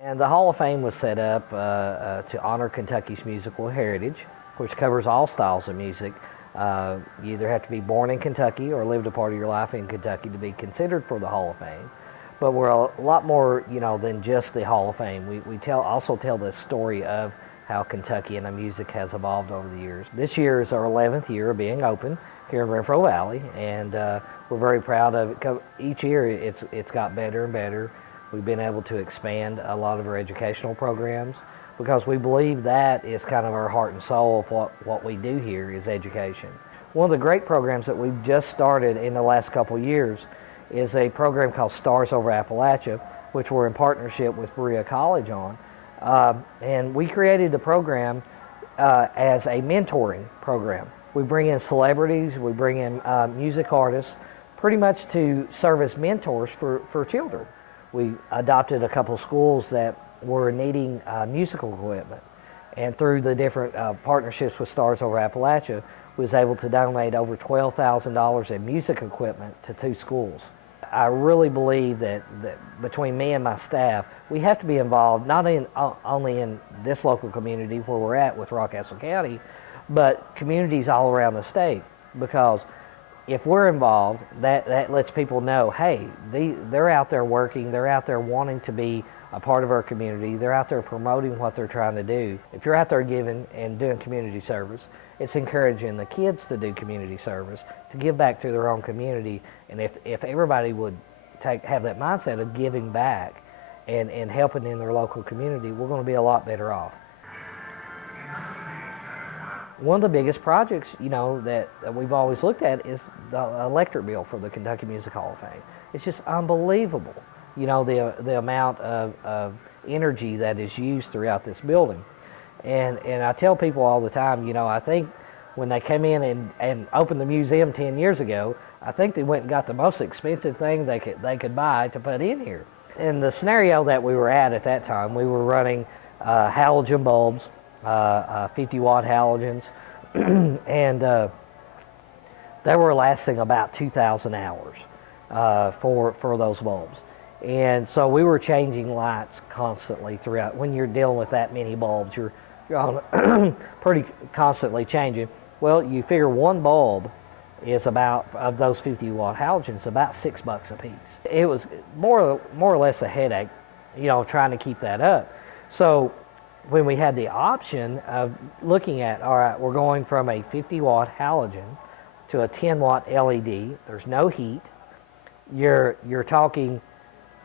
And the Hall of Fame was set up to honor Kentucky's musical heritage, which covers all styles of music. You either have to be born in Kentucky or lived a part of your life in Kentucky to be considered for the Hall of Fame. But we're a lot more, than just the Hall of Fame. We also tell the story of how Kentucky and the music has evolved over the years. This year is our 11th year of being open here in Renfro Valley, and we're very proud of it. Each year it's got better and better. We've been able to expand a lot of our educational programs because we believe that is kind of our heart and soul of what we do here is education. One of the great programs that we've just started in the last couple of years is a program called Stars Over Appalachia, which we're in partnership with Berea College on. And we created the program as a mentoring program. We bring in celebrities, we bring in music artists, pretty much to serve as mentors for children. We adopted a couple schools that were needing musical equipment, and through the different partnerships with Stars Over Appalachia, we was able to donate over $12,000 in music equipment to 2 schools. I really believe that between me and my staff, we have to be involved not only in this local community where we're at with Rockcastle County, but communities all around the state, because if we're involved, that lets people know, hey, they're out there working, they're out there wanting to be a part of our community, they're out there promoting what they're trying to do. If you're out there giving and doing community service, it's encouraging the kids to do community service, to give back to their own community. And if everybody would have that mindset of giving back and helping in their local community, we're going to be a lot better off. One of the biggest projects, that we've always looked at is the electric bill for the Kentucky Music Hall of Fame. It's just unbelievable, the amount of energy that is used throughout this building. And I tell people all the time, I think when they came in and opened the museum 10 years ago, I think they went and got the most expensive thing they could buy to put in here. In the scenario that we were at that time, we were running halogen bulbs, 50-watt halogens, and they were lasting about 2,000 hours for those bulbs. And so we were changing lights constantly throughout. When you're dealing with that many bulbs, you're on pretty constantly changing. Well, you figure one bulb is about, of those 50-watt halogens, about $6 a piece. It was more or less a headache, trying to keep that up. So when we had the option of looking at, all right, we're going from a 50-watt halogen to a 10-watt LED, there's no heat, you're talking,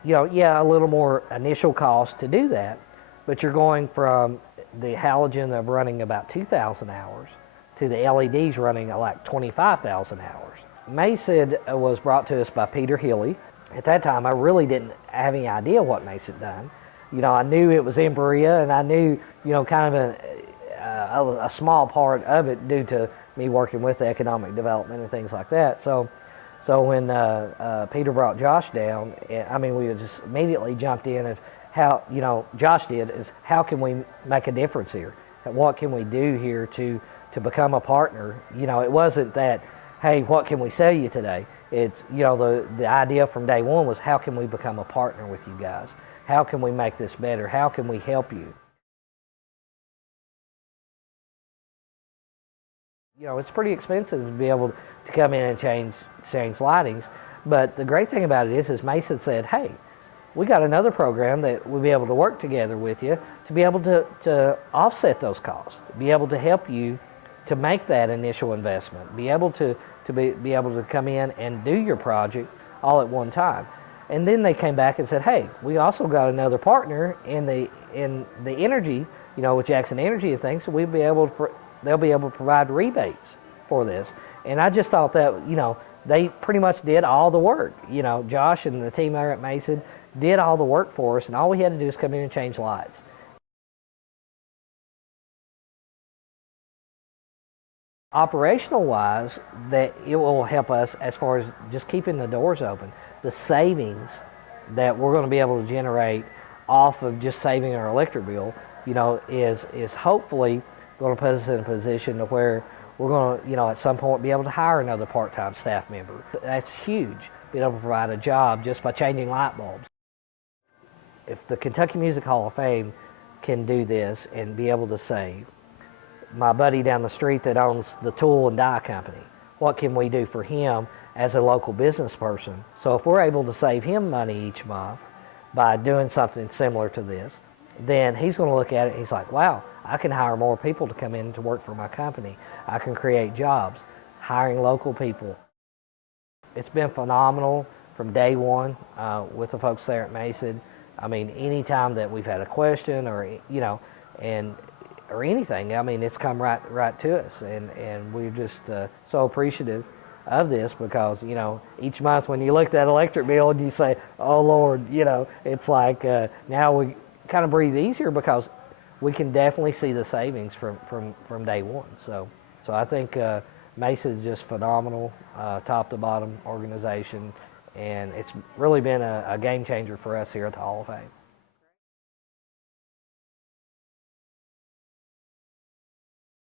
a little more initial cost to do that, but you're going from the halogen of running about 2,000 hours to the LEDs running like 25,000 hours. Mason was brought to us by Peter Healy. At that time, I really didn't have any idea what Mason done. I knew it was in Berea, and I knew, kind of a small part of it due to me working with the economic development and things like that. So when Peter brought Josh down, we just immediately jumped in of how, Josh did, is how can we make a difference here? What can we do here to become a partner? It wasn't that, hey, what can we sell you today? It's, the idea from day one was how can we become a partner with you guys? How can we make this better? How can we help you? It's pretty expensive to be able to come in and change lightings, but the great thing about it is Mason said, hey, we got another program that we'll be able to work together with you to be able to offset those costs, be able to help you to make that initial investment, be able to be able to come in and do your project all at one time. And then they came back and said, hey, we also got another partner in the energy, with Jackson Energy and things, so they'll be able to provide rebates for this. And I just thought that, they pretty much did all the work. Josh and the team there at Mason did all the work for us, and all we had to do is come in and change lights. Operational-wise, that it will help us as far as just keeping the doors open. The savings that we're going to be able to generate off of just saving our electric bill, is hopefully going to put us in a position to where we're going to, at some point be able to hire another part-time staff member. That's huge, being able to provide a job just by changing light bulbs. if the Kentucky Music Hall of Fame can do this and be able to say, my buddy down the street that owns the tool and die company, what can we do for him as a local business person? So if we're able to save him money each month by doing something similar to this, then he's going to look at it and he's like, wow, I can hire more people to come in to work for my company. I can create jobs, hiring local people. It's been phenomenal from day one with the folks there at Mason. I mean, anytime that we've had a question or, and or anything, I mean, it's come right to us, and we're just so appreciative of this because, each month when you look at that electric bill and you say, oh Lord, it's like now we kind of breathe easier because we can definitely see the savings from day one. So I think Mesa is just phenomenal, top to bottom organization, and it's really been a game changer for us here at the Hall of Fame.